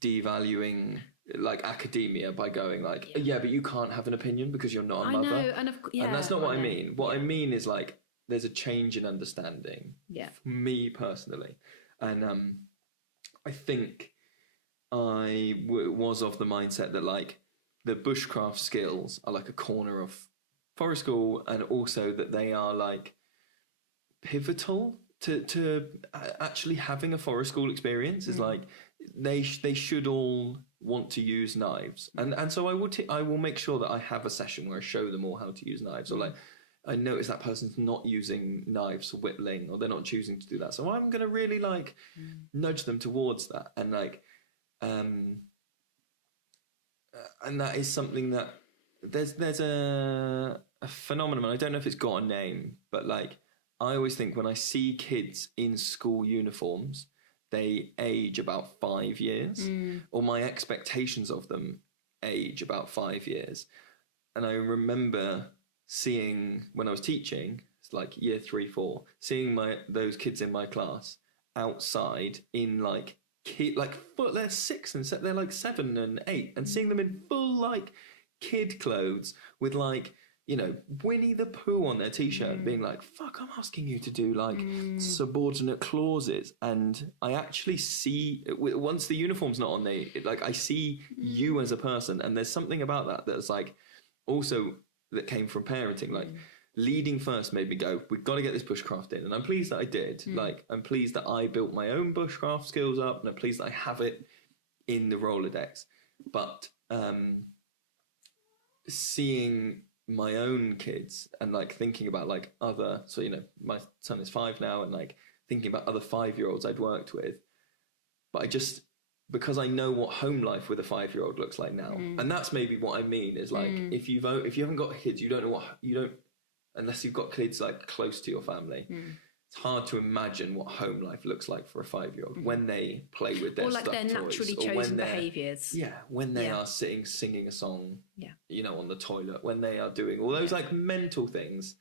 devaluing like academia by going like, yeah, but you can't have an opinion because you're not a mother. I know, and that's not what I mean. What I mean is like there's a change in understanding. Yeah. For me personally, and I think I was of the mindset that like the bushcraft skills are like a corner of forest school, and also that they are like pivotal to actually having a forest school experience. Is like they should all want to use knives, and so I will make sure that I have a session where I show them all how to use knives, or like I notice that person's not using knives for whittling, or they're not choosing to do that, so I'm gonna really like nudge them towards that, and like and that is something that there's a phenomenon. I don't know if it's got a name, but like I always think when I see kids in school uniforms, they age about 5 years, or my expectations of them age about 5 years. And I remember seeing when I was teaching, it's like year 3, 4, seeing those kids in my class outside in like they're 6 and they're like 7 and 8, and seeing them in full like kid clothes with like, you know, Winnie the Pooh on their t-shirt, and being like, fuck, I'm asking you to do like subordinate clauses. And I actually see, once the uniform's not on, I see you as a person, and there's something about that that's like also that came from parenting. Like leading first made me go, we've got to get this bushcraft in, and I'm pleased that I did. Like I'm pleased that I built my own bushcraft skills up, and I'm pleased that I have it in the Rolodex. But seeing my own kids and like thinking about like other, so you know, my son is 5 now, and like thinking about other 5-year-olds I'd worked with, but I just, because I know what home life with a 5-year-old looks like now, and that's maybe what I mean is like if you haven't got kids, you don't know unless you've got kids like close to your family. It's hard to imagine what home life looks like for a 5-year-old when they play with their or like stuffed their toys, naturally or chosen behaviours. Yeah, when they are singing a song, you know, on the toilet, when they are doing all those like mental things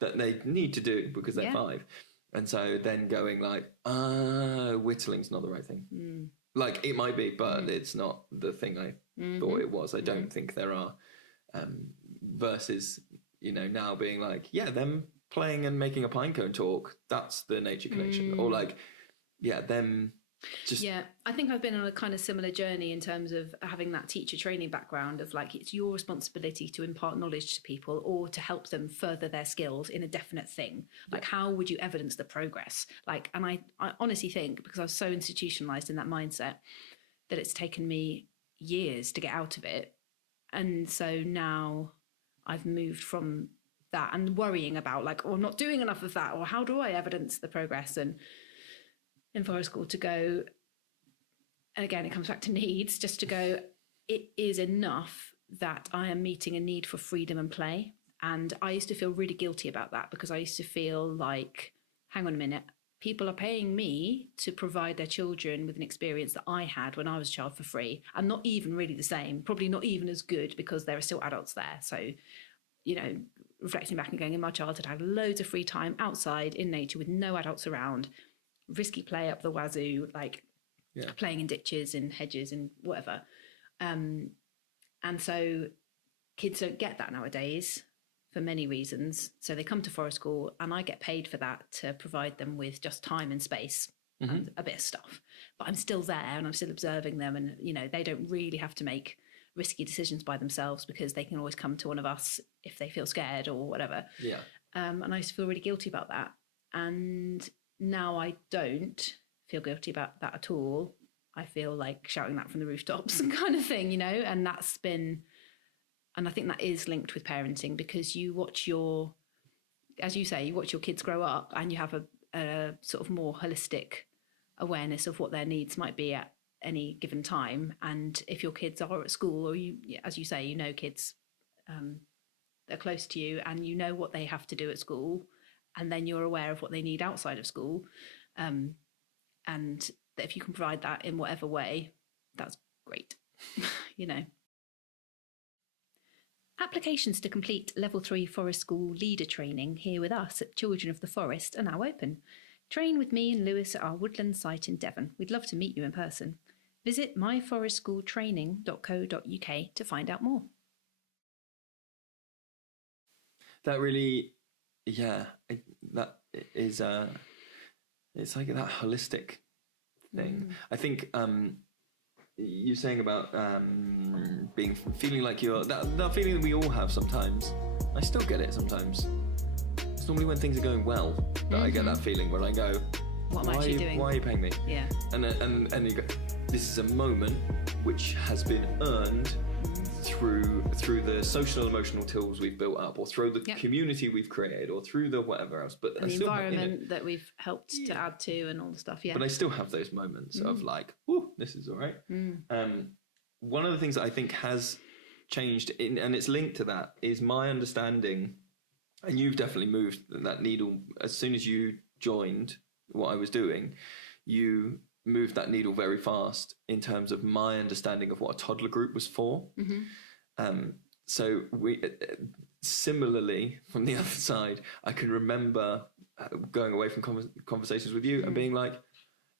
that they need to do because they're 5. And so then going like, whittling's not the right thing. Like it might be, but it's not the thing I thought it was. I don't think there are versus, you know, now being like, them playing and making a pinecone talk, that's the nature connection. Or like, them just... Yeah, I think I've been on a kind of similar journey in terms of having that teacher training background of like, it's your responsibility to impart knowledge to people or to help them further their skills in a definite thing. Like, how would you evidence the progress? Like, and I honestly think, because I was so institutionalized in that mindset, that it's taken me years to get out of it. And so now I've moved from that and worrying about like, I'm not doing enough of that, or how do I evidence the progress? And in forest school to go, and again, it comes back to needs, just to go, it is enough that I am meeting a need for freedom and play. And I used to feel really guilty about that, because I used to feel like, hang on a minute, people are paying me to provide their children with an experience that I had when I was a child for free, and not even really the same, probably not even as good, because there are still adults there. So, you know, reflecting back and going, in my childhood, I had loads of free time outside in nature with no adults around, risky play up the wazoo, like playing in ditches and hedges and whatever. And so kids don't get that nowadays for many reasons. So they come to forest school, and I get paid for that to provide them with just time and space and a bit of stuff. But I'm still there, and I'm still observing them, and, you know, they don't really have to make risky decisions by themselves, because they can always come to one of us if they feel scared or whatever. And I used to feel really guilty about that. And now I don't feel guilty about that at all. I feel like shouting that from the rooftops kind of thing, you know, and that's been, and I think that is linked with parenting, because you watch as you say, you watch your kids grow up, and you have a sort of more holistic awareness of what their needs might be at any given time. And if your kids are at school, or you, as you say, you know, kids, they're close to you, and you know what they have to do at school, and then you're aware of what they need outside of school. And that if you can provide that in whatever way, that's great, you know. Applications to complete Level 3 Forest School leader training here with us at Children of the Forest are now open. Train with me and Lewis at our woodland site in Devon. We'd love to meet you in person. Visit myforestschooltraining.co.uk to find out more. That really, that is, it's like that holistic thing. I think you're saying about feeling like you're, that feeling that we all have sometimes. I still get it sometimes. It's normally when things are going well that I get that feeling when I go, what am I actually doing? Why are you paying me? Yeah. And you go, this is a moment which has been earned through the social emotional tools we've built up, or through the community we've created, or through the whatever else. But and the environment that we've helped to add to, and all the stuff. Yeah. But I still have those moments of like, "Ooh, this is all right." One of the things that I think has changed, and it's linked to that, is my understanding. And you've definitely moved that needle as soon as you joined what I was doing. You moved that needle very fast in terms of my understanding of what a toddler group was for. So we similarly from the other side, I can remember going away from conversations with you and being like,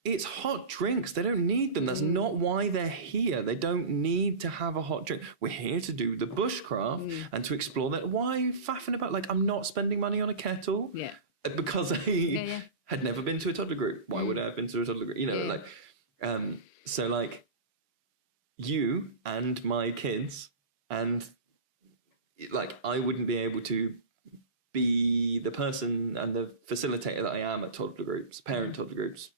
it's hot drinks. They don't need them. That's not why they're here. They don't need to have a hot drink. We're here to do the bushcraft and to explore that. Why are you faffing about? Like, I'm not spending money on a kettle. Yeah. Because I had never been to a toddler group. Why would I have been to a toddler group? You know, so like you and my kids, and like I wouldn't be able to be the person and the facilitator that I am at toddler groups, parent toddler groups,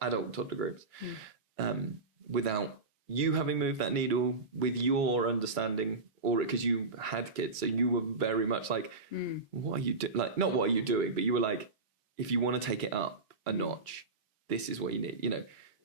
adult toddler groups, without you having moved that needle with your understanding, or because you had kids, so you were very much like, what are you doing? Like, not what are you doing, but you were like, if you want to take it up a notch, this is what you need. You know,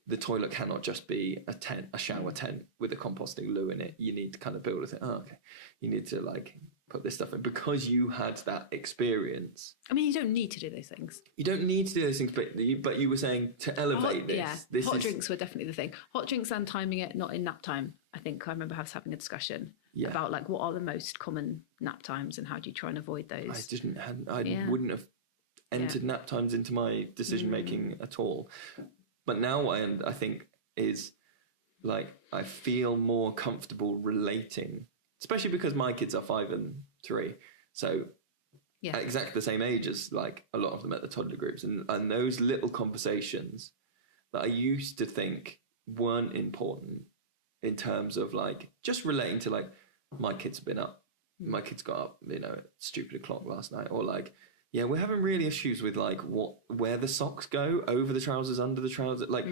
the toilet cannot just be a tent, a shower tent with a composting loo in it. You need to kind of build a thing. Oh, okay. You need to like put this stuff in because you had that experience. I mean, you don't need to do those things. You don't need to do those things, but you were saying to elevate this. Yeah, this hot drinks were definitely the thing. Hot drinks and timing it, not in nap time. I think I remember us having a discussion about like what are the most common nap times and how do you try and avoid those. I wouldn't have entered nap times into my decision making at all. But now what I think is like I feel more comfortable relating, especially because my kids are 5 and 3, so at exactly the same age as like a lot of them at the toddler groups, and those little conversations that I used to think weren't important in terms of like just relating to like my kids have been up, my kids got up, you know, at stupid o'clock last night, or like we're having really issues with like where the socks go, over the trousers, under the trousers, like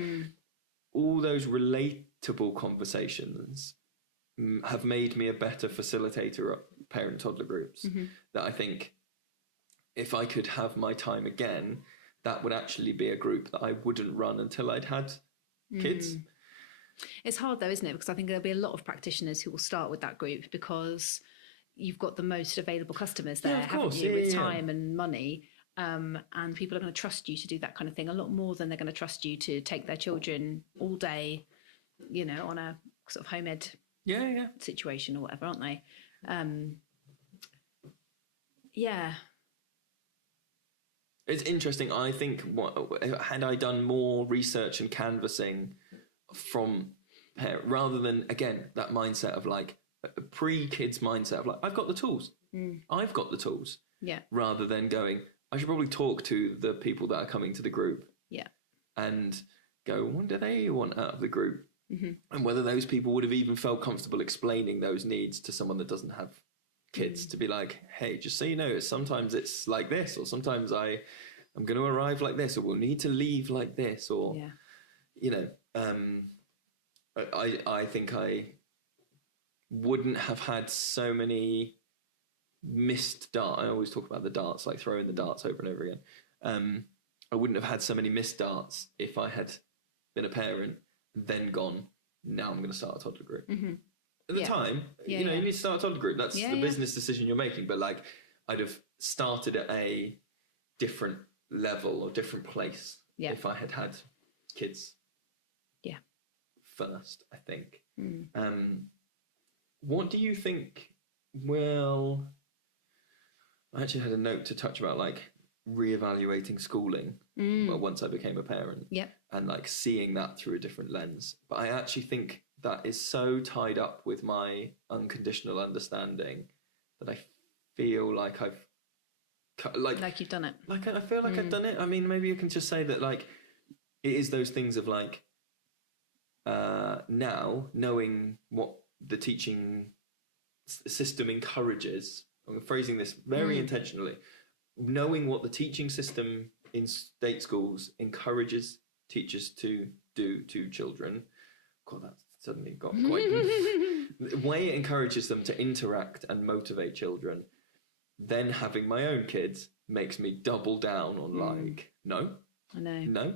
all those relatable conversations have made me a better facilitator at parent toddler groups. That I think if I could have my time again, that would actually be a group that I wouldn't run until I'd had kids. It's hard though, isn't it? Because I think there'll be a lot of practitioners who will start with that group because you've got the most available customers there, haven't you, with time and money. And people are going to trust you to do that kind of thing a lot more than they're going to trust you to take their children all day, you know, on a sort of home ed situation or whatever, aren't they? It's interesting. I think had I done more research and canvassing from rather than, again, that mindset of like a pre-kids mindset of like, I've got the tools. I've got the tools. Yeah. Rather than going, I should probably talk to the people that are coming to the group. Yeah. And go, what do they want out of the group? And whether those people would have even felt comfortable explaining those needs to someone that doesn't have kids, to be like, hey, just so you know, sometimes it's like this, or sometimes I'm going to arrive like this, or we'll need to leave like this, or, you know, I think I wouldn't have had so many missed darts. I always talk about the darts, like throwing the darts over and over again. I wouldn't have had so many missed darts if I had been a parent, then gone, now I'm going to start a toddler group. At the time, you know, you need to start a toddler group. That's the business decision you're making. But like, I'd have started at a different level or different place if I had had kids first, I think. What do you think Well, I actually had a note to touch about like reevaluating schooling once I became a parent. Yep. And like seeing that through a different lens. But I actually think that is so tied up with my unconditional understanding that I feel like I've like you've done it. Like I feel like I've done it. I mean, maybe you can just say that like it is those things of like now knowing what the teaching system encourages. I'm phrasing this very intentionally. Knowing what the teaching system in state schools encourages teachers to do to children. God, that suddenly got quite... the way it encourages them to interact and motivate children, then having my own kids makes me double down on like, no. I know. No.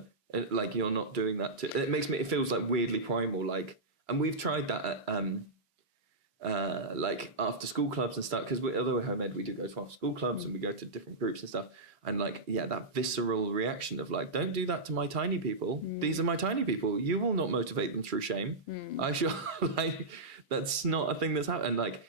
Like, you're not doing that too. It feels like weirdly primal, like, and we've tried that at like after school clubs and stuff, because although we're home ed, we do go to after school clubs and we go to different groups and stuff, and like, yeah, that visceral reaction of like, don't do that to my tiny people. These are my tiny people. You will not motivate them through shame. I sure like that's not a thing that's happened. Like,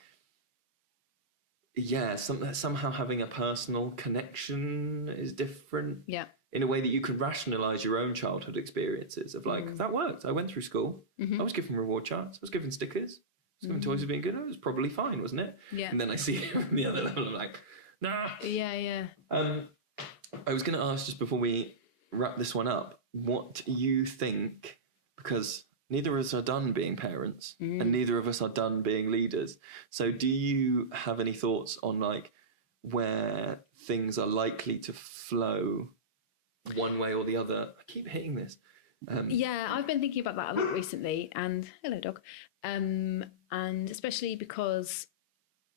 yeah, somehow having a personal connection is different. Yeah. In a way that you could rationalize your own childhood experiences of like, that worked. I went through school. I was given reward charts. I was given stickers. Some toys are being good. It was probably fine, wasn't it? Yeah. And then I see it from the other level. I'm like, nah. Yeah. I was going to ask just before we wrap this one up, what you think, because neither of us are done being parents and neither of us are done being leaders. So do you have any thoughts on like where things are likely to flow one way or the other? I keep hitting this. Yeah, I've been thinking about that a lot recently, and hello, dog. And especially because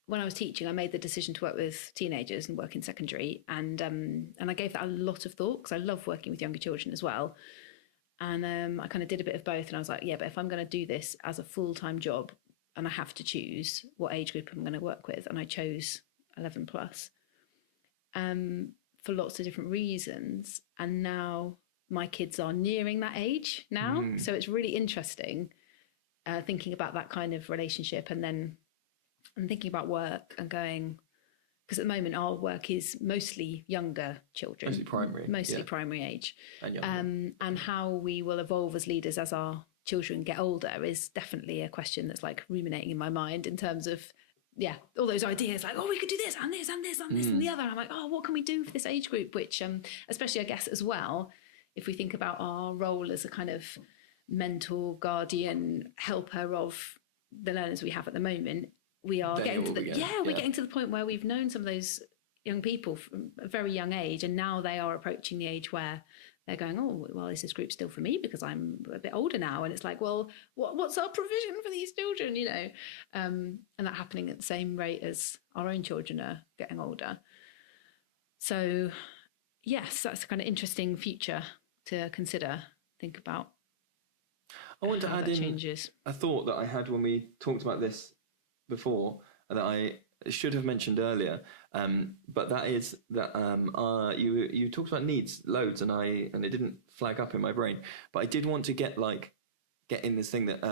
when I was teaching, I made the decision to work with teenagers and work in secondary, and I gave that a lot of thought because I love working with younger children as well. And I kind of did a bit of both, and I was like, yeah, but if I'm going to do this as a full-time job, and I have to choose what age group I'm going to work with, and I chose 11 plus, for lots of different reasons, and now my kids are nearing that age now. So it's really interesting thinking about that kind of relationship, and then I'm thinking about work and going, because at the moment our work is mostly younger children. Mostly primary age. And how we will evolve as leaders as our children get older is definitely a question that's like ruminating in my mind in terms of, yeah, all those ideas like, oh, we could do this and this and this and this and the other. And I'm like, oh, what can we do for this age group? Which, especially I guess as well, if we think about our role as a kind of mentor, guardian, helper of the learners we have at the moment, we are getting to getting to the point where we've known some of those young people from a very young age, and now they are approaching the age where they're going, oh, well, is this group still for me because I'm a bit older now? And it's like, well, what's our provision for these children, you know? And that happening at the same rate as our own children are getting older. So yes, that's a kind of interesting future to consider, think about. I want to add in changes. A thought that I had when we talked about this before that I should have mentioned earlier, but that is that you talked about needs loads, and it didn't flag up in my brain, but I did want to get in this thing that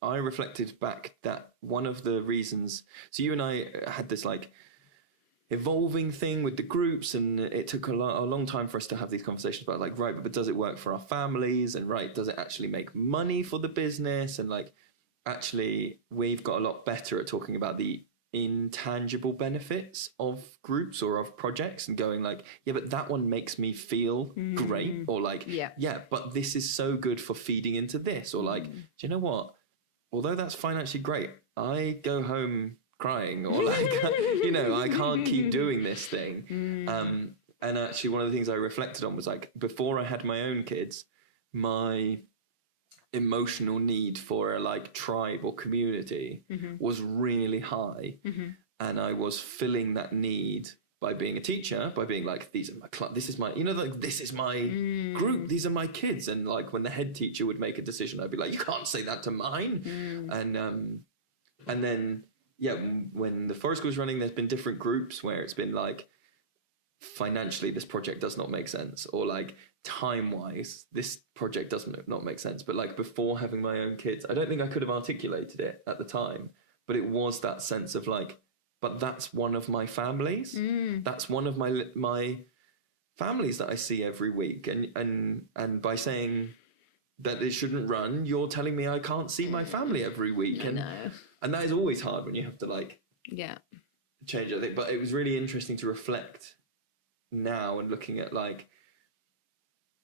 I reflected back that one of the reasons. So you and I had this like evolving thing with the groups, and it took a long time for us to have these conversations about like, right, but does it work for our families, and right, does it actually make money for the business, and like actually we've got a lot better at talking about the intangible benefits of groups or of projects and going like, yeah, but that one makes me feel great, or like, yeah, but this is so good for feeding into this, or like, do you know what, although that's financially great, I go home crying, or like, you know, I can't keep doing this thing. And actually one of the things I reflected on was like, before I had my own kids, my emotional need for a like tribe or community was really high, and I was filling that need by being a teacher, by being like, these are my this is my, you know, like, this is my group, these are my kids, and like when the head teacher would make a decision, I'd be like, you can't say that to mine. And then when the forest school was running, there's been different groups where it's been like, financially this project does not make sense, or like time wise this project does not make sense. But like before having my own kids, I don't think I could have articulated it at the time, but it was that sense of like, but that's one of my families. That's one of my families that I see every week. And by saying that it shouldn't run, you're telling me I can't see my family every week. I know. And that is always hard when you have to like change it. But it was really interesting to reflect now and looking at like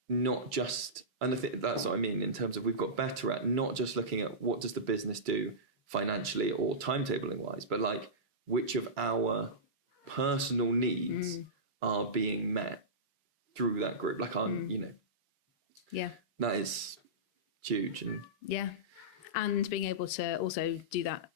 not just, and I think that's what I mean in terms of we've got better at not just looking at what does the business do financially or timetabling wise, but like which of our personal needs are being met through that group. Like that is huge. And being able to also do that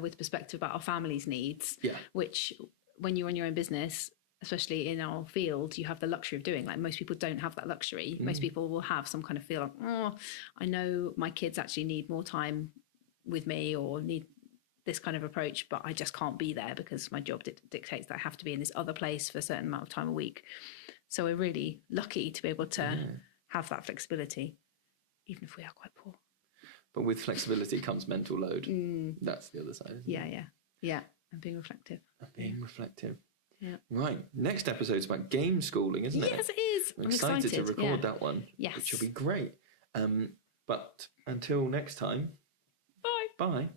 with perspective about our family's needs, which when you run your own business, especially in our field, you have the luxury of doing. Like most people don't have that luxury. Most people will have some kind of feel like, oh, I know my kids actually need more time with me or need this kind of approach, but I just can't be there because my job dictates that I have to be in this other place for a certain amount of time a week. So we're really lucky to be able to have that flexibility, even if we are quite poor. But with flexibility comes mental load. That's the other side, isn't it? Yeah. And being reflective. Yeah. Right. Next episode is about game schooling, isn't it? Yes, it is. I'm excited to record that one. Yes. Which will be great. But until next time. Bye. Bye.